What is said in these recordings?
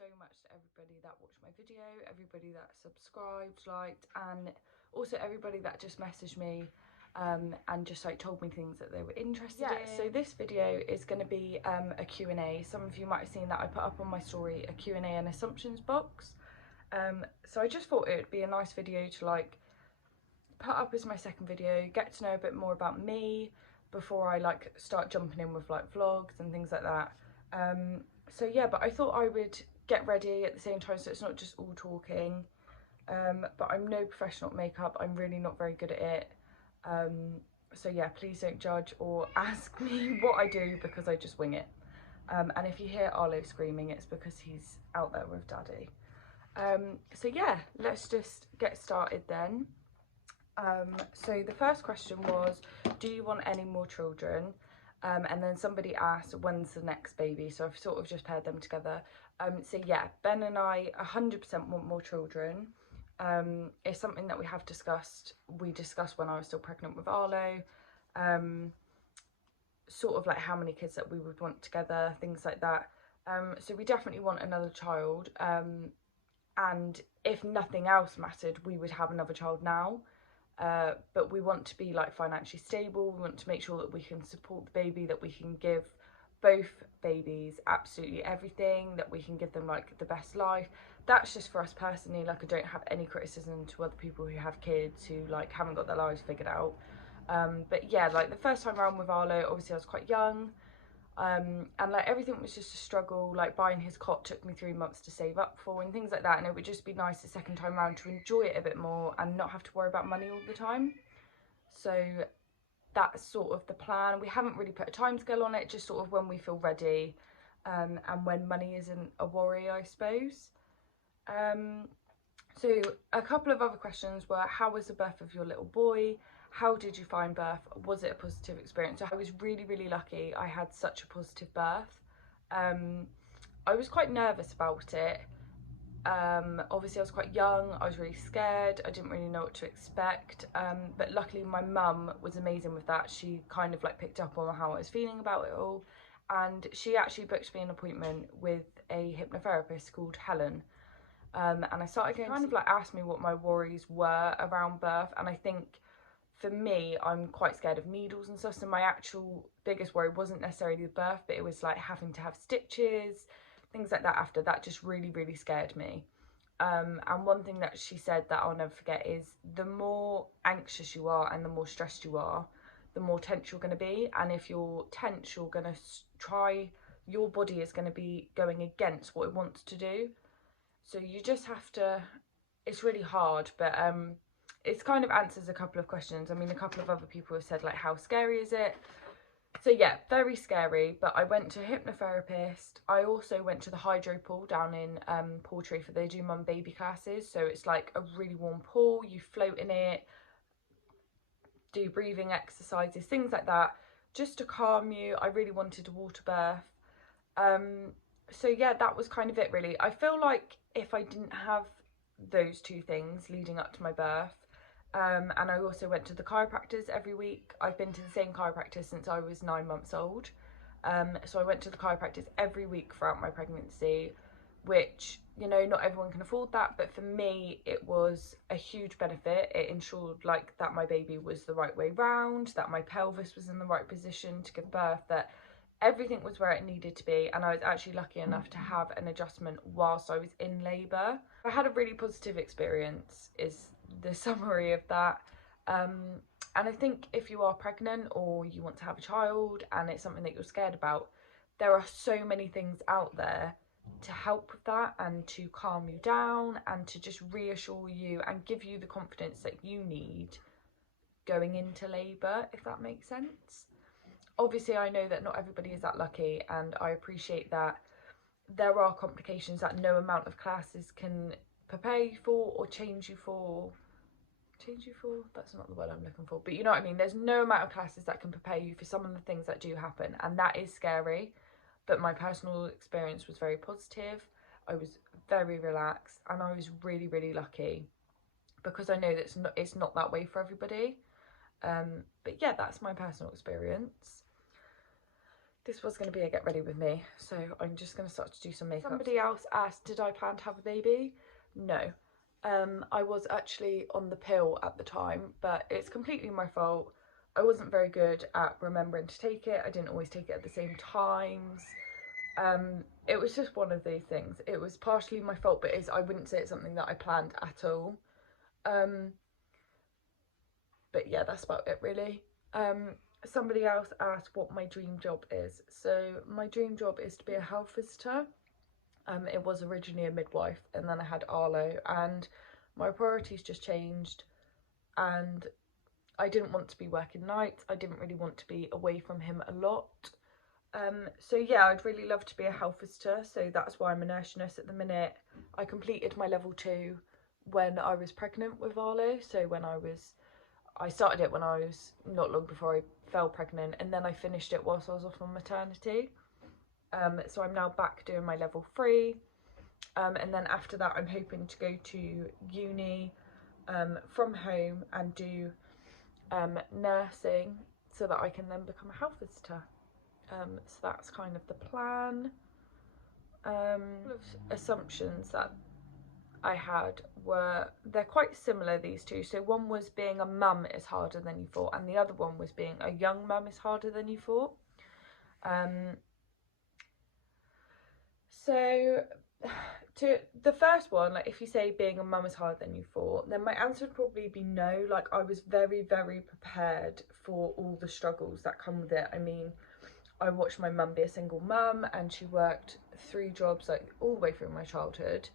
so much to everybody that watched my video, everybody that subscribed, liked, and also everybody that just messaged me and just like told me things that they were interested in. So this video is going to be a Q&A. Some of you might have seen that I put up on my story a Q&A and assumptions box. So I just thought it would be a nice video to like put up as my second video, get to know a bit more about me before I like start jumping in with like vlogs and things like that. So yeah, but I thought I would get ready at the same time so it's not just all talking. But I'm no professional at makeup, I'm really not very good at it. So yeah, please don't judge or ask me what I do because I just wing it. And if you hear Arlo screaming, it's because he's out there with Daddy. So yeah, let's just get started then. So the first question was, do you want any more children? And then somebody asked, when's the next baby? So I've sort of just paired them together. So yeah, Ben and I 100% want more children. It's something that we have discussed. We discussed when I was still pregnant with Arlo, sort of like how many kids that we would want together, things like that. So we definitely want another child. And if nothing else mattered, we would have another child now. But we want to be like financially stable. We want to make sure that we can support the baby, that we can give both babies absolutely everything, that we can give them like the best life. That's just for us personally. Like I don't have any criticism to other people who have kids who like haven't got their lives figured out. But yeah, like the first time around with Arlo, obviously I was quite young. And like everything was just a struggle. Like buying his cot took me 3 months to save up for and things like that, and it would just be nice the second time around to enjoy it a bit more and not have to worry about money all the time. So that's sort of the plan. We haven't really put a timescale on it, just sort of when we feel ready, and when money isn't a worry, I suppose. So a couple of other questions were, how was the birth of your little boy? How did you find birth? Was it a positive experience? So I was really, really lucky. I had such a positive birth. I was quite nervous about it. Obviously I was quite young, I was really scared, I didn't really know what to expect, but luckily my mum was amazing with that. She kind of like picked up on how I was feeling about it all, and she actually booked me an appointment with a hypnotherapist called Helen. And I started going, kind of like asked me what my worries were around birth, and I think for me, I'm quite scared of needles and stuff, so my actual biggest worry wasn't necessarily the birth, but it was like having to have stitches, things like that after. That just really, really scared me. And one thing that she said that I'll never forget is the more anxious you are and the more stressed you are, the more tense you're going to be. And if you're tense, you're going to try, your body is going to be going against what it wants to do. So you just have to, it's really hard, but it's kind of answers a couple of questions. I mean, a couple of other people have said like, how scary is it? So yeah, very scary, but I went to a hypnotherapist. I also went to the hydro pool down in Portree, for they do mum baby classes. So it's like a really warm pool, you float in it, do breathing exercises, things like that, just to calm you. I really wanted a water birth. So yeah, that was kind of it really. I feel like if I didn't have those two things leading up to my birth, and I also went to the chiropractors every week. I've been to the same chiropractor since I was 9 months old. So I went to the chiropractors every week throughout my pregnancy, which, you know, not everyone can afford that, but for me it was a huge benefit. It ensured like that my baby was the right way round, that my pelvis was in the right position to give birth, that everything was where it needed to be, and I was actually lucky enough to have an adjustment whilst I was in labour. I had a really positive experience is the summary of that. And I think if you are pregnant or you want to have a child and it's something that you're scared about, there are so many things out there to help with that and to calm you down and to just reassure you and give you the confidence that you need going into labour, if that makes sense. Obviously I know that not everybody is that lucky, and I appreciate that there are complications that no amount of classes can prepare you for or change you for, that's not the word I'm looking for, but you know what I mean. There's no amount of classes that can prepare you for some of the things that do happen, and that is scary. But my personal experience was very positive. I was very relaxed, and I was really, really lucky, because I know that it's not that way for everybody. But yeah, that's my personal experience. This was going to be a get ready with me, so I'm just going to start to do some makeup. Somebody else asked, did I plan to have a baby? No. I was actually on the pill at the time, but it's completely my fault. I wasn't very good at remembering to take it. I didn't always take it at the same times. It was just one of these things. It was partially my fault, but I wouldn't say it's something that I planned at all. But yeah, that's about it really. Somebody else asked what my dream job is. So my dream job is to be a health visitor. It was originally a midwife, and then I had Arlo, and my priorities just changed, and I didn't want to be working nights. I didn't really want to be away from him a lot. So yeah, I'd really love to be a health visitor, so that's why I'm a nurse at the minute. I completed my level 2 when I was pregnant with Arlo, so I started it when I was not long before I fell pregnant, and then I finished it whilst I was off on maternity. So I'm now back doing my level 3, and then after that I'm hoping to go to uni from home and do nursing so that I can then become a health visitor. So that's kind of the plan. Assumptions that I had they're quite similar, these two. So one was being a mum is harder than you thought, and the other one was being a young mum is harder than you thought. So to the first one, like if you say being a mum is harder than you thought, then my answer would probably be no. Like I was very, very prepared for all the struggles that come with it. I mean, I watched my mum be a single mum, and she worked 3 jobs like all the way through my childhood.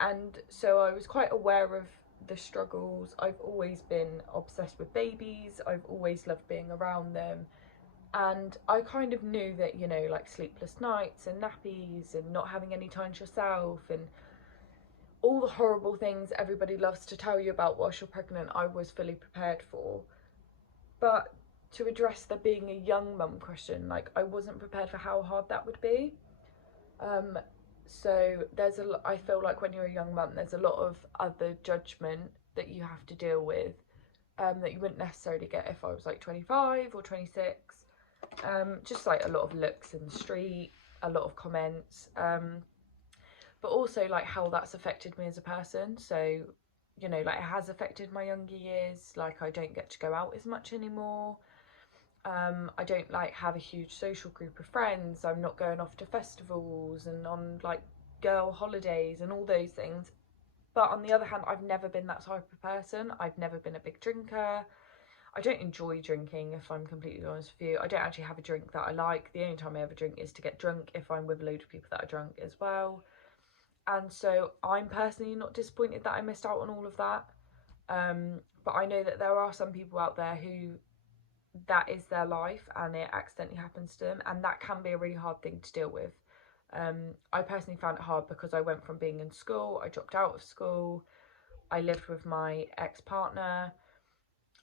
And so I was quite aware of the struggles. I've always been obsessed with babies. I've always loved being around them. And I kind of knew that, you know, like sleepless nights and nappies and not having any time to yourself and all the horrible things everybody loves to tell you about whilst you're pregnant, I was fully prepared for. But to address the being a young mum question, like I wasn't prepared for how hard that would be. So I feel like when you're a young mum, there's a lot of other judgment that you have to deal with that you wouldn't necessarily get if I was like 25 or 26. Just like a lot of looks in the street, a lot of comments, but also like how that's affected me as a person. So, you know, like it has affected my younger years. Like I don't get to go out as much anymore. I don't like have a huge social group of friends. I'm not going off to festivals and on like girl holidays and all those things. But on the other hand, I've never been that type of person. I've never been a big drinker. I don't enjoy drinking, if I'm completely honest with you. I don't actually have a drink that I like. The only time I ever drink is to get drunk if I'm with a load of people that are drunk as well. And so I'm personally not disappointed that I missed out on all of that. But I know that there are some people out there who that is their life and it accidentally happens to them, and that can be a really hard thing to deal with. I personally found it hard because I went from being in school, I dropped out of school, I lived with my ex-partner,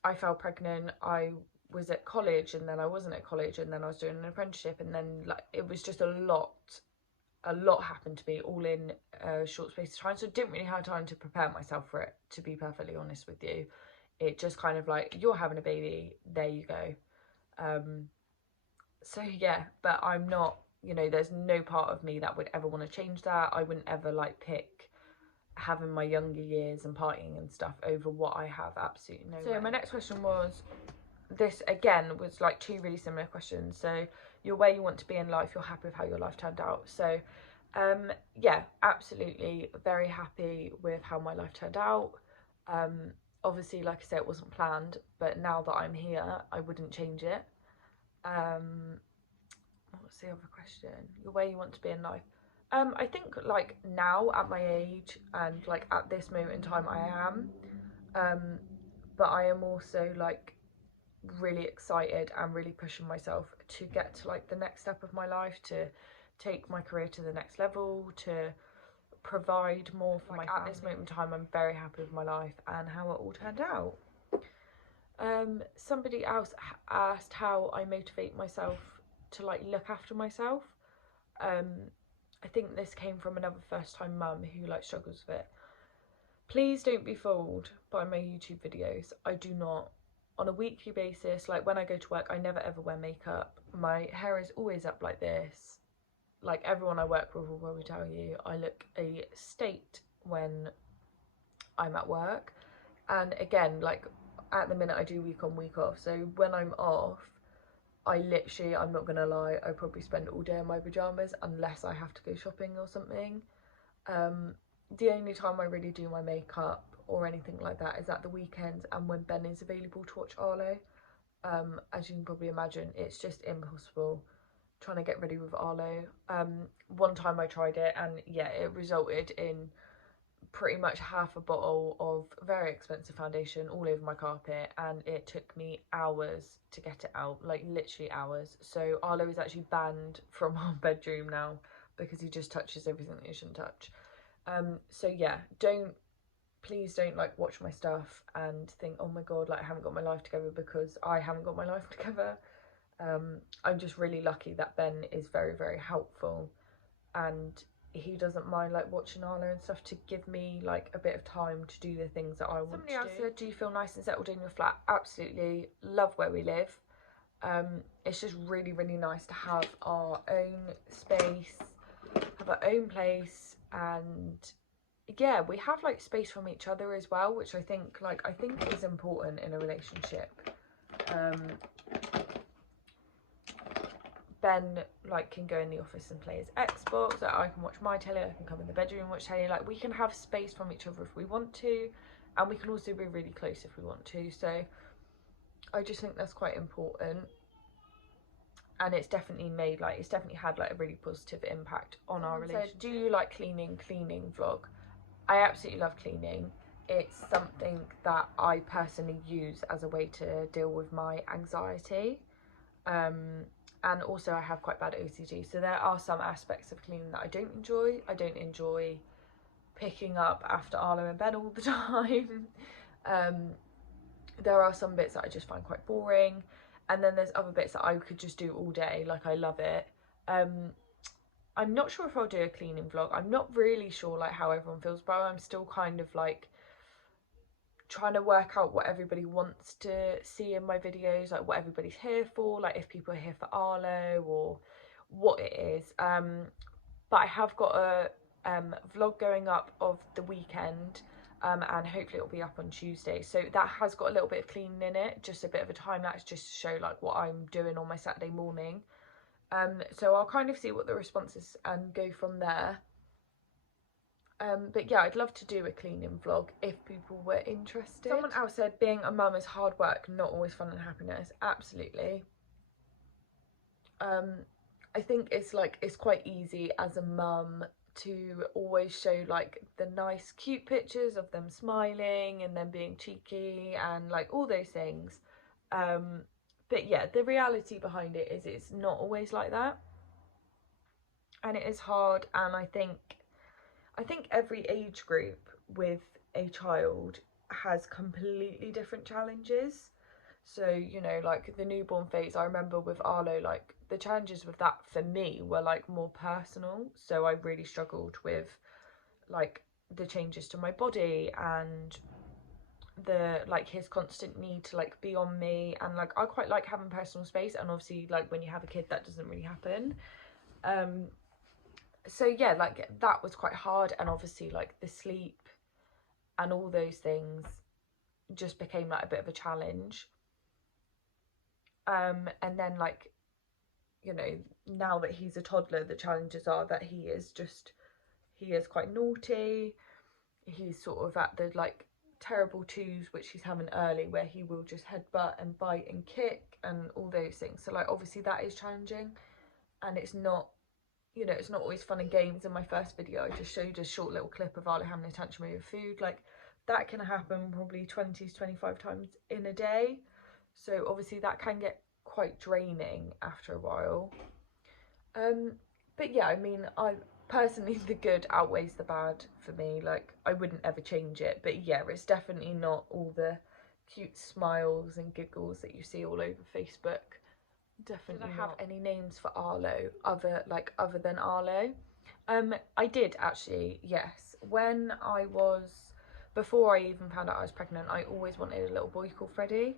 I fell pregnant, I was at college and then I wasn't at college, and then I was doing an apprenticeship, and then like it was just a lot happened to me all in a short space of time, so I didn't really have time to prepare myself for it, to be perfectly honest with you. It just kind of like, you're having a baby, there you go. So yeah, but I'm not, you know, there's no part of me that would ever want to change that. I wouldn't ever like pick having my younger years and partying and stuff over what I have, absolutely no way. So my next question was, this again was like 2 really similar questions. So you're where you want to be in life, you're happy with how your life turned out. So yeah, absolutely very happy with how my life turned out. Obviously, like I said, it wasn't planned, but now that I'm here, I wouldn't change it. What's the other question? You're where you want to be in life. I think like now at my age and like at this moment in time I am, but I am also like really excited and really pushing myself to get to like the next step of my life, to take my career to the next level, to provide more for my family. At this moment in time, I'm very happy with my life and how it all turned out. Somebody else asked how I motivate myself to like look after myself. I think this came from another first-time mum who like struggles with it. Please don't be fooled by my YouTube videos. I do not on a weekly basis. Like when I go to work, I never ever wear makeup. My hair is always up like this. Like everyone I work with will probably tell you, I look a state when I'm at work. And again, like at the minute I do week on week off, so when I'm off, I literally, I'm not gonna lie, I probably spend all day in my pajamas unless I have to go shopping or something. The only time I really do my makeup or anything like that is at the weekends and when Ben is available to watch Arlo. As you can probably imagine, it's just impossible trying to get ready with Arlo. One time I tried it and yeah, it resulted in pretty much half a bottle of very expensive foundation all over my carpet, and it took me hours to get it out, like literally hours. So Arlo is actually banned from our bedroom now because he just touches everything that he shouldn't touch. So yeah, please don't like watch my stuff and think, oh my god, like I haven't got my life together, because I haven't got my life together. I'm just really lucky that Ben is very, very helpful, and he doesn't mind like watching Arlo and stuff to give me like a bit of time to do the things that I want to do. Somebody else said, do you feel nice and settled in your flat? Absolutely, love where we live. It's just really, really nice to have our own space, have our own place, and yeah, we have like space from each other as well, which I think is important in a relationship. Ben like can go in the office and play his Xbox, like I can watch my telly, I can come in the bedroom and watch telly. Like we can have space from each other if we want to, and we can also be really close if we want to. So I just think that's quite important, and it's definitely had like a really positive impact on our relationship. Do you like cleaning vlog? I absolutely love cleaning. It's something that I personally use as a way to deal with my anxiety. And also I have quite bad OCD, so there are some aspects of cleaning that I don't enjoy. I don't enjoy picking up after Arlo and Ben all the time. There are some bits that I just find quite boring, and then there's other bits that I could just do all day, like I love it. I'm not sure if I'll do a cleaning vlog. I'm not really sure like how everyone feels about it. I'm still kind of like trying to work out what everybody wants to see in my videos, like what everybody's here for, like if people are here for Arlo or what it is. But I have got a vlog going up of the weekend, and hopefully it'll be up on Tuesday. So that has got a little bit of cleaning in it, just a bit of a time lapse just to show like what I'm doing on my Saturday morning. So I'll kind of see what the response is and go from there. But yeah, I'd love to do a cleaning vlog if people were interested. Someone else said being a mum is hard work, not always fun and happiness. Absolutely. I think it's quite easy as a mum to always show like the nice cute pictures of them smiling and them being cheeky and like all those things. But yeah, the reality behind it is it's not always like that, and it is hard. And I think every age group with a child has completely different challenges. So, you know, like the newborn phase, I remember with Arlo, like the challenges with that for me were like more personal. So I really struggled with like the changes to my body and the like his constant need to like be on me, and like I quite like having personal space, and obviously like when you have a kid that doesn't really happen. So yeah, like that was quite hard, and obviously like the sleep and all those things just became like a bit of a challenge. And then like, you know, now that he's a toddler, the challenges are that he is quite naughty. He's sort of at the like terrible twos, which he's having early, where he will just headbutt and bite and kick and all those things. So like obviously that is challenging, and it's not, you know, it's not always fun and games. In my first video I just showed a short little clip of Arlo having a tantrum over food. Like that can happen probably 20 to 25 times in a day, so obviously that can get quite draining after a while. But yeah, I mean, I personally, the good outweighs the bad for me. Like I wouldn't ever change it, but yeah, it's definitely not all the cute smiles and giggles that you see all over Facebook. Definitely. Did I have any names for Arlo other than Arlo? I did actually, yes. When before I even found out I was pregnant, I always wanted a little boy called Freddie.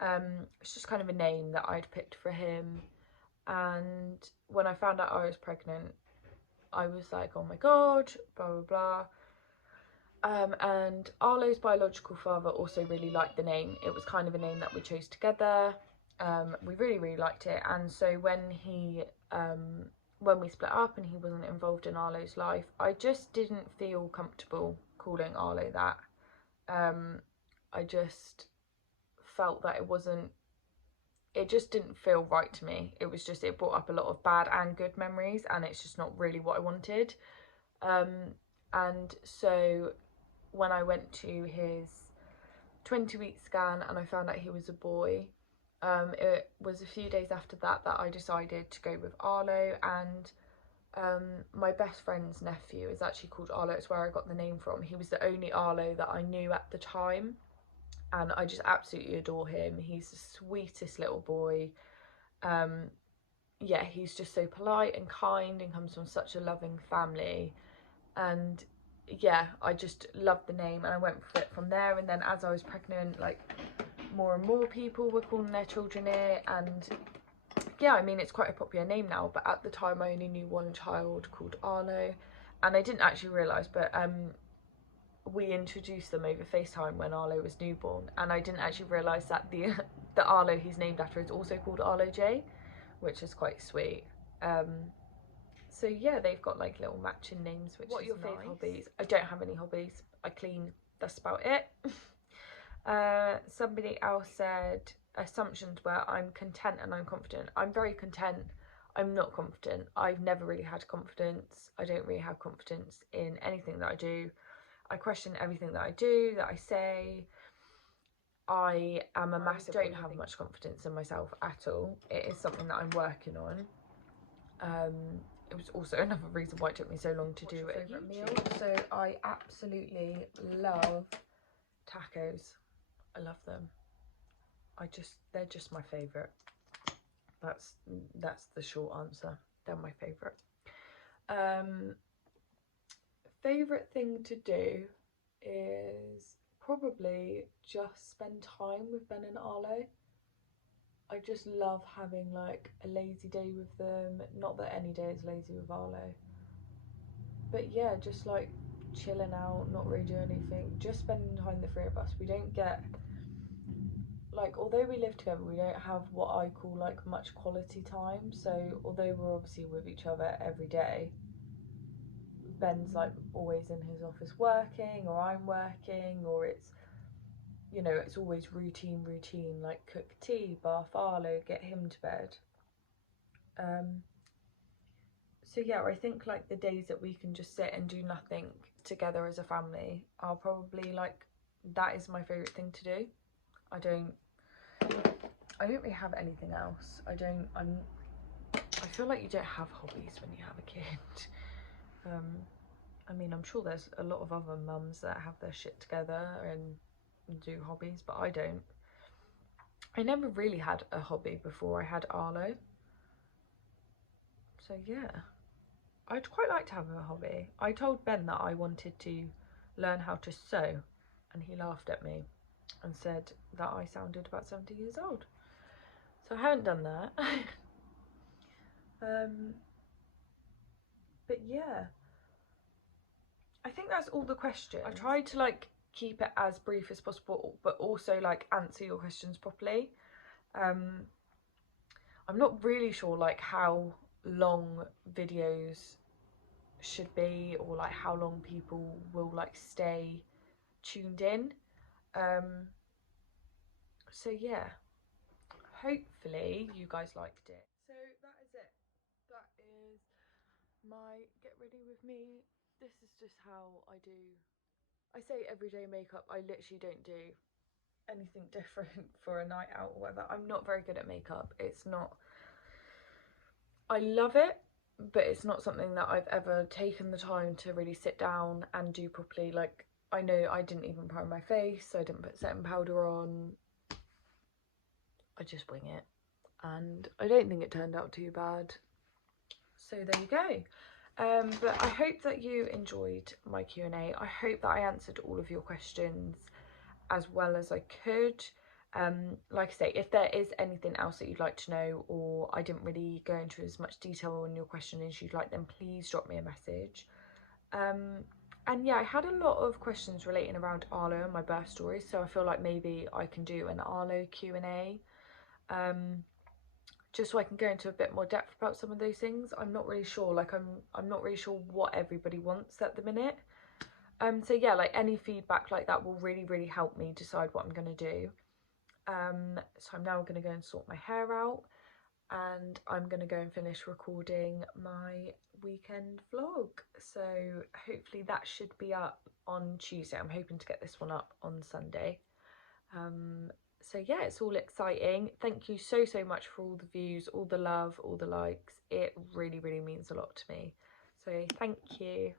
It's just kind of a name that I'd picked for him. And when I found out I was pregnant, I was like, oh my god, blah blah blah. And Arlo's biological father also really liked the name. It was kind of a name that we chose together. We really liked it. And so when we split up and he wasn't involved in Arlo's life, I just didn't feel comfortable calling Arlo that. I just felt that it just didn't feel right to me. It brought up a lot of bad and good memories, and it's just not really what I wanted. And so when I went to his 20-week scan and I found out he was a boy, it was a few days after that I decided to go with Arlo. And my best friend's nephew is actually called Arlo. It's where I got the name from. He was the only Arlo that I knew at the time, and I just absolutely adore him. He's the sweetest little boy. Yeah, he's just so polite and kind and comes from such a loving family. And yeah, I just loved the name and I went for it from there. And then as I was pregnant, like, more and more people were calling their children it. And yeah, I mean, it's quite a popular name now, but at the time I only knew one child called Arlo, and I didn't actually realise, but we introduced them over FaceTime when Arlo was newborn, and I didn't actually realise that the Arlo he's named after is also called Arlo J, which is quite sweet. So yeah, they've got like little matching names, which what are your favourite hobbies? I don't have any hobbies. I clean, that's about it. Somebody else said assumptions where I'm content and I'm confident. I'm very content. I'm not confident. I've never really had confidence. I don't really have confidence in anything that I do. I question everything that I do, that I say. I am a massive... I don't have much confidence in myself at all. It is something that I'm working on. It was also another reason why it took me so long to do a meal. So I absolutely love tacos. I love them. They're just my favourite. That's the short answer. They're my favourite. Favourite thing to do is probably just spend time with Ben and Arlo. I just love having like a lazy day with them. Not that any day is lazy with Arlo, but yeah, just like chilling out, not really doing anything, just spending time, the three of us. We don't get, like, although we live together, we don't have what I call like much quality time. So although we're obviously with each other every day, Ben's like always in his office working, or I'm working, or it's, you know, it's always routine, like cook tea, bath Arlo, get him to bed. So yeah, I think like the days that we can just sit and do nothing together as a family are probably like, that is my favourite thing to do. I don't really have anything else. I feel like you don't have hobbies when you have a kid. I mean, I'm sure there's a lot of other mums that have their shit together and do hobbies, but I don't. I never really had a hobby before I had Arlo. So yeah, I'd quite like to have a hobby. I told Ben that I wanted to learn how to sew, and he laughed at me and said that I sounded about 70 years old. So I haven't done that. But yeah, I think that's all the questions. I tried to like keep it as brief as possible, but also like answer your questions properly. I'm not really sure like how long videos should be, or like how long people will like stay tuned in. So yeah, hopefully you guys liked it. So that is it. That is my get ready with me. This is just how I do. I say everyday makeup. I literally don't do anything different for a night out or whatever. I'm not very good at makeup. It's not, I love it, but it's not something that I've ever taken the time to really sit down and do properly. Like, I know I didn't even prime my face, I didn't put setting powder on. I just wing it, and I don't think it turned out too bad. So there you go. But I hope that you enjoyed my Q&A. I hope that I answered all of your questions as well as I could. Like I say, if there is anything else that you'd like to know, or I didn't really go into as much detail on your question as you'd like, then please drop me a message. And yeah, I had a lot of questions relating around Arlo and my birth story, so I feel like maybe I can do an Arlo Q&A, just so I can go into a bit more depth about some of those things. I'm not really sure, like I'm not really sure what everybody wants at the minute. So yeah, like any feedback like that will really help me decide what I'm going to do. So I'm now going to go and sort my hair out, and I'm going to go and finish recording my weekend vlog. So hopefully that should be up on Tuesday. I'm hoping to get this one up on Sunday. So yeah, it's all exciting. Thank you so much for all the views, all the love, all the likes. It really means a lot to me. So thank you.